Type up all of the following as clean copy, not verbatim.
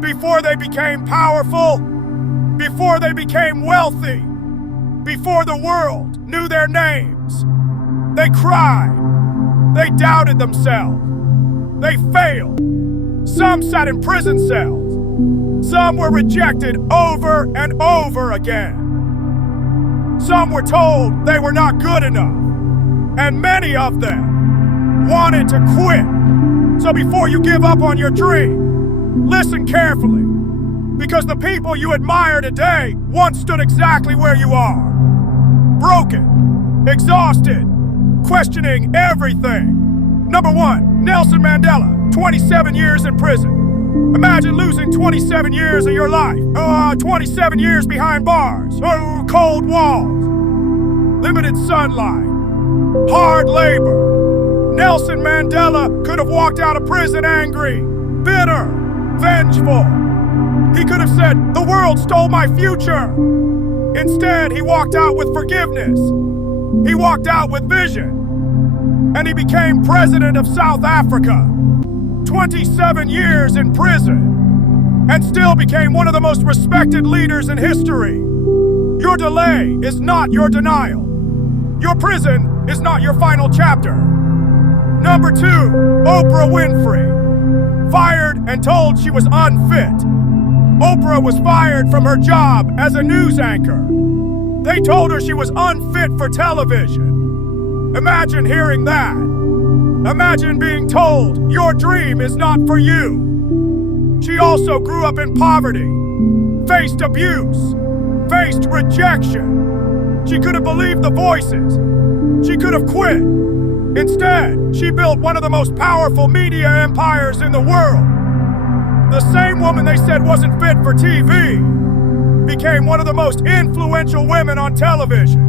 before they became powerful, before they became wealthy, before the world knew their names. They cried. They doubted themselves. They failed. Some sat in prison cells. Some were rejected over and over again. Some were told they were not good enough. And many of them wanted to quit. So before you give up on your dream, listen carefully. Because the people you admire today once stood exactly where you are. Broken, exhausted, questioning everything. Number 1, Nelson Mandela, 27 years in prison. Imagine losing 27 years of your life. 27 years behind bars. Cold walls. Limited sunlight. Hard labor. Nelson Mandela could have walked out of prison angry, bitter, vengeful. He could have said, "The world stole my future." Instead, he walked out with forgiveness. He walked out with vision. And he became president of South Africa. 27 years in prison. And still became one of the most respected leaders in history. Your delay is not your denial. Your prison is not your final chapter. Number 2, Oprah Winfrey. Fired and told she was unfit. Oprah was fired from her job as a news anchor. They told her she was unfit for television. Imagine hearing that. Imagine being told your dream is not for you. She also grew up in poverty, faced abuse, faced rejection. She could have believed the voices. She could have quit. Instead, she built one of the most powerful media empires in the world. The same woman they said wasn't fit for TV became one of the most influential women on television.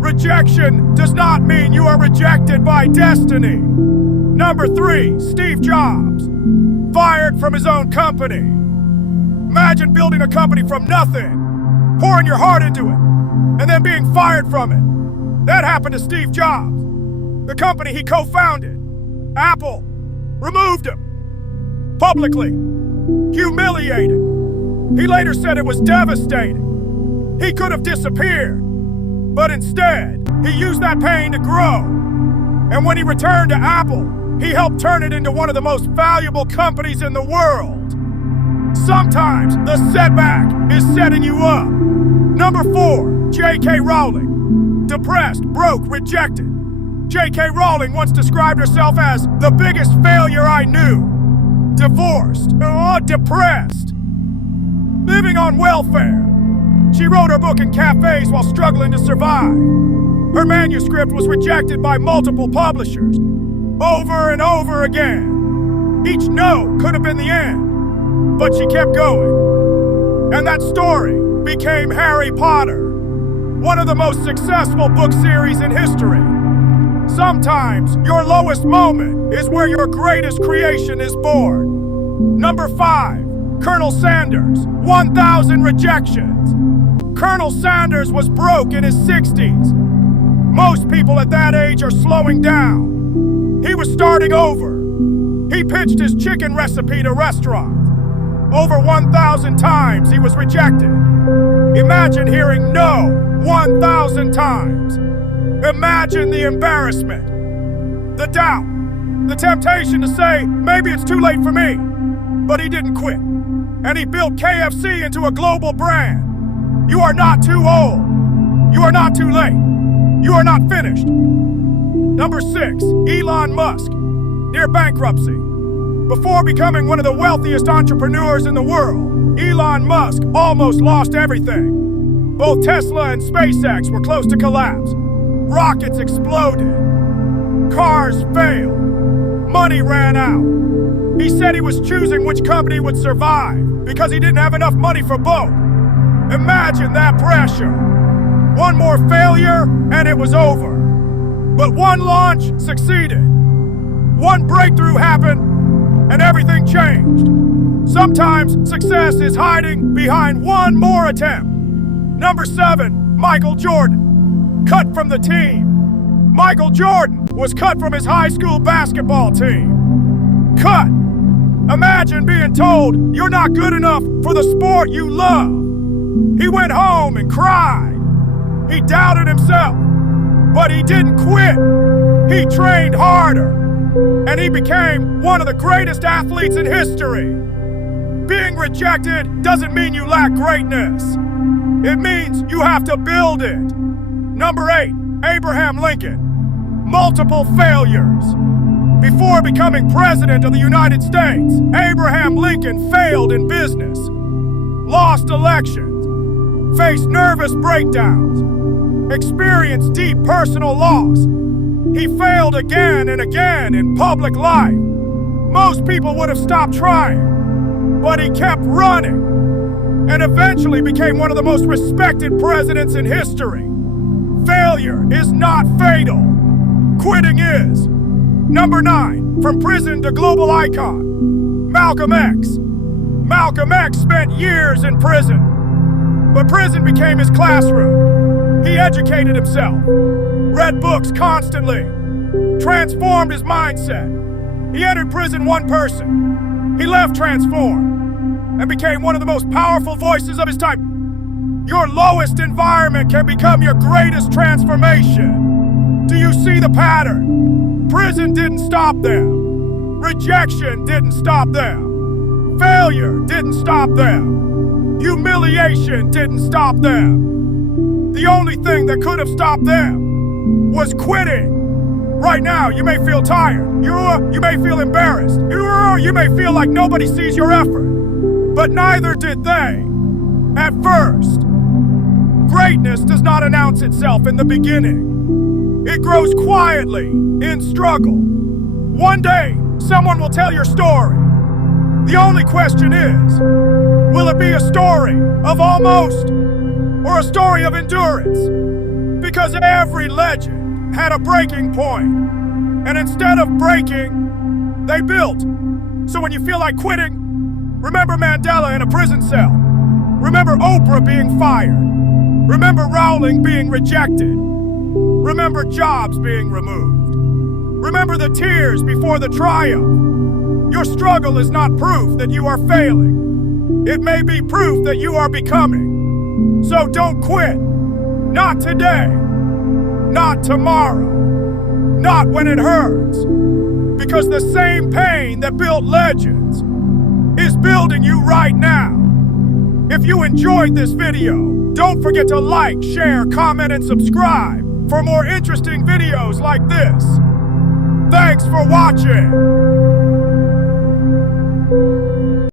Rejection does not mean you are rejected by destiny. Number 3, Steve Jobs. Fired from his own company. Imagine building a company from nothing, pouring your heart into it, and then being fired from it. That happened to Steve Jobs. The company he co-founded, Apple, removed him. Publicly. Humiliated. He later said it was devastating. He could have disappeared. But instead, he used that pain to grow. And when he returned to Apple, he helped turn it into one of the most valuable companies in the world. Sometimes the setback is setting you up. Number 4, J.K. Rowling. Depressed, broke, rejected. J.K. Rowling once described herself as the biggest failure I knew. Divorced, depressed, living on welfare. She wrote her book in cafes while struggling to survive. Her manuscript was rejected by multiple publishers, over and over again. Each no could have been the end, but she kept going. And that story became Harry Potter, one of the most successful book series in history. Sometimes your lowest moment is where your greatest creation is born. Number 5, Colonel Sanders, 1,000 rejections. Colonel Sanders was broke in his 60s. Most people at that age are slowing down. He was starting over. He pitched his chicken recipe to restaurants. Over 1,000 times he was rejected. Imagine hearing no 1,000 times. Imagine the embarrassment, the doubt, the temptation to say, maybe it's too late for me. But he didn't quit. And he built KFC into a global brand. You are not too old. You are not too late. You are not finished. Number 6, Elon Musk. Near bankruptcy. Before becoming one of the wealthiest entrepreneurs in the world, Elon Musk almost lost everything. Both Tesla and SpaceX were close to collapse. Rockets exploded. Cars failed. Money ran out. He said he was choosing which company would survive because he didn't have enough money for both. Imagine that pressure. One more failure and it was over. But one launch succeeded. One breakthrough happened and everything changed. Sometimes success is hiding behind one more attempt. Number 7, Michael Jordan. Cut from the team. Michael Jordan was cut from his high school basketball team. Cut. Imagine being told you're not good enough for the sport you love. He went home and cried. He doubted himself, but he didn't quit. He trained harder, and he became one of the greatest athletes in history. Being rejected doesn't mean you lack greatness. It means you have to build it. Number 8, Abraham Lincoln. Multiple failures. Before becoming President of the United States, Abraham Lincoln failed in business, lost elections, faced nervous breakdowns, experienced deep personal loss. He failed again and again in public life. Most people would have stopped trying, but he kept running and eventually became one of the most respected presidents in history. Failure is not fatal. Quitting is. Number 9, from prison to global icon, Malcolm X. Malcolm X spent years in prison, but prison became his classroom. He educated himself, read books constantly, transformed his mindset. He entered prison one person. He left transformed and became one of the most powerful voices of his time. Your lowest environment can become your greatest transformation. Do you see the pattern? Prison didn't stop them. Rejection didn't stop them. Failure didn't stop them. Humiliation didn't stop them. The only thing that could have stopped them was quitting. Right now, you may feel tired. You may feel embarrassed. You may feel like nobody sees your effort. But neither did they at first. Greatness does not announce itself in the beginning. It grows quietly in struggle. One day, someone will tell your story. The only question is, will it be a story of almost or a story of endurance? Because every legend had a breaking point, and instead of breaking, they built. So when you feel like quitting, remember Mandela in a prison cell. Remember Oprah being fired. Remember Rowling being rejected. Remember jobs being removed. Remember the tears before the triumph. Your struggle is not proof that you are failing. It may be proof that you are becoming. So don't quit. Not today. Not tomorrow. Not when it hurts. Because the same pain that built legends is building you right now. If you enjoyed this video, don't forget to like, share, comment, and subscribe for more interesting videos like this. Thanks for watching.